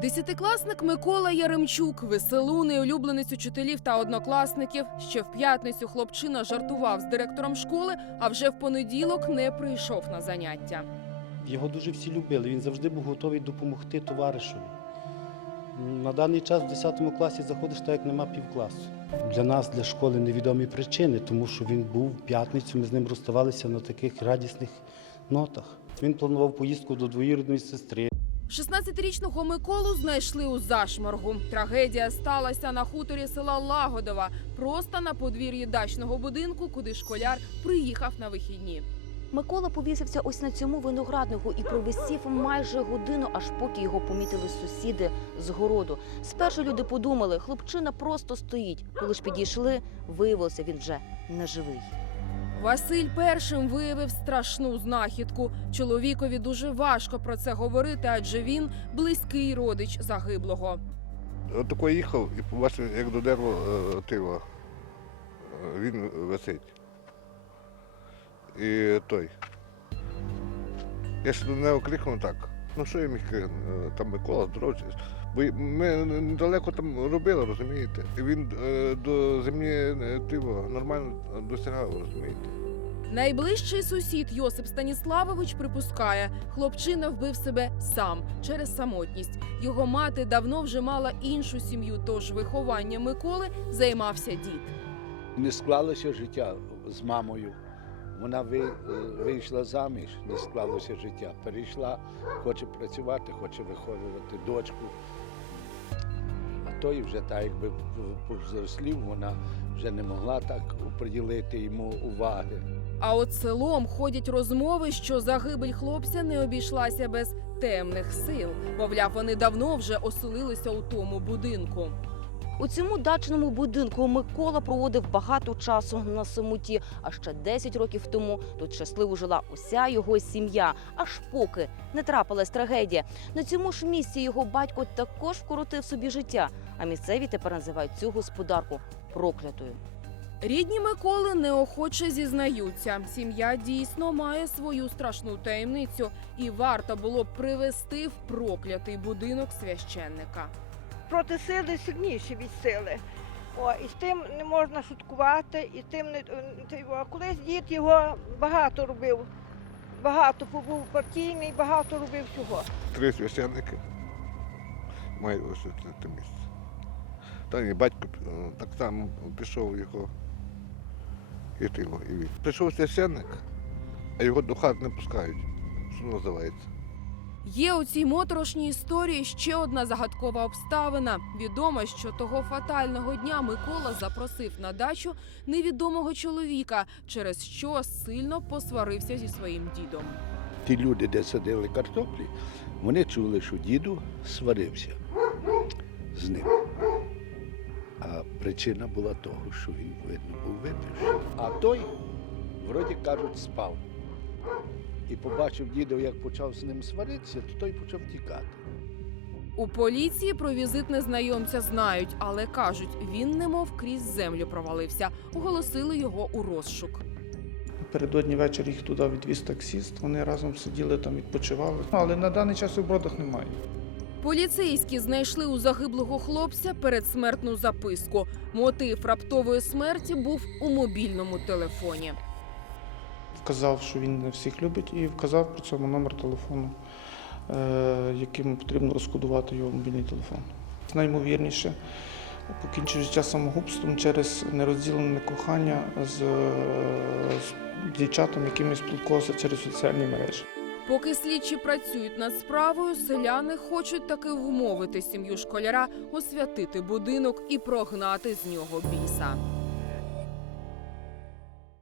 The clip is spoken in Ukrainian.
Десятикласник Микола Яремчук, веселуний улюбленець учителів та однокласників. Ще в п'ятницю хлопчина жартував з директором школи, а вже в понеділок не прийшов на заняття. Його дуже всі любили, він завжди був готовий допомогти товаришеві. На даний час в 10 класі заходиш так, як нема півкласу. Для нас, для школи, невідомі причини, тому що він був в п'ятницю, ми з ним розставалися на таких радісних нотах. Він планував поїздку до двоюрідної сестри. 16-річного Миколу знайшли у зашморгу. Трагедія сталася на хуторі села Лагодова, просто на подвір'ї дачного будинку, куди школяр приїхав на вихідні. Микола повісився ось на цьому винограднику і провисів майже годину, аж поки його помітили сусіди з городу. Спершу люди подумали, хлопчина просто стоїть. Коли ж підійшли, виявилося, він вже не живий. Василь першим виявив страшну знахідку. Чоловікові дуже важко про це говорити, адже він близький родич загиблого. Отако їхав і побачив, як до дерева е, тива. е, Він висить. І той. Я ще до нього кликнув так. Ну що я міг? Е, Там Микола, здоровчий. Бо ми недалеко там робили, розумієте? І він е, до землі е, тива нормально досягав, розумієте? Найближчий сусід Йосип Станіславович припускає, хлопчина вбив себе сам через самотність. Його мати давно вже мала іншу сім'ю, тож вихованням Миколи займався дід. Не склалося життя з мамою. Вона е, вийшла заміж, не склалося життя. Перейшла, хоче працювати, хоче виховувати дочку. А той вже так, якби повзрослів, вона вже не могла так приділити йому уваги. А от селом ходять розмови, що загибель хлопця не обійшлася без темних сил. Мовляв, вони давно вже оселилися у тому будинку. У цьому дачному будинку Микола проводив багато часу на самоті. А ще 10 років тому тут щасливо жила уся його сім'я, аж поки не трапилась трагедія. На цьому ж місці його батько також вкоротив собі життя. А місцеві тепер називають цю господарку проклятою. Рідні Миколи неохоче зізнаються. Сім'я дійсно має свою страшну таємницю, і варто було привести в проклятий будинок священника. Проти сили сильніші від сили. О, і з тим не можна шуткувати, і тим не ти його- колись дід його багато робив. Багато побув партійний, багато робив всього. Три священники мають освятити те місце. Та ні, батько е, так само пішов його і тило, і він. Прийшов священник, а його до хат не пускають. Що називається? Є у цій моторошній історії ще одна загадкова обставина. Відомо, що того фатального дня Микола запросив на дачу невідомого чоловіка, через що сильно посварився зі своїм дідом. Ті люди, де садили картоплі, вони чули, що діду сварився з ним. А причина була того, що він, видно, був випивши. А той, вроді кажуть, спав. І побачив діда, як почав з ним сваритися, то той почав тікати. У поліції про візит незнайомця знають, але кажуть, він немов крізь землю провалився. Оголосили його у розшук. Передодні вечір їх туди відвіз таксіст. Вони разом сиділи там, відпочивали. Але на даний час у бродах немає. Поліцейські знайшли у загиблого хлопця передсмертну записку. Мотив раптової смерті був у мобільному телефоні. Вказав, що він не всіх любить, і вказав при цьому номер телефону, е, яким потрібно розкодувати його мобільний телефон. Наймовірніше покінчив життя самогубством через нерозділене кохання з, е, з дівчатом, якими спілкувався через соціальні мережі. Поки слідчі працюють над справою, селяни хочуть таки вмовити сім'ю школяра освятити будинок і прогнати з нього біса.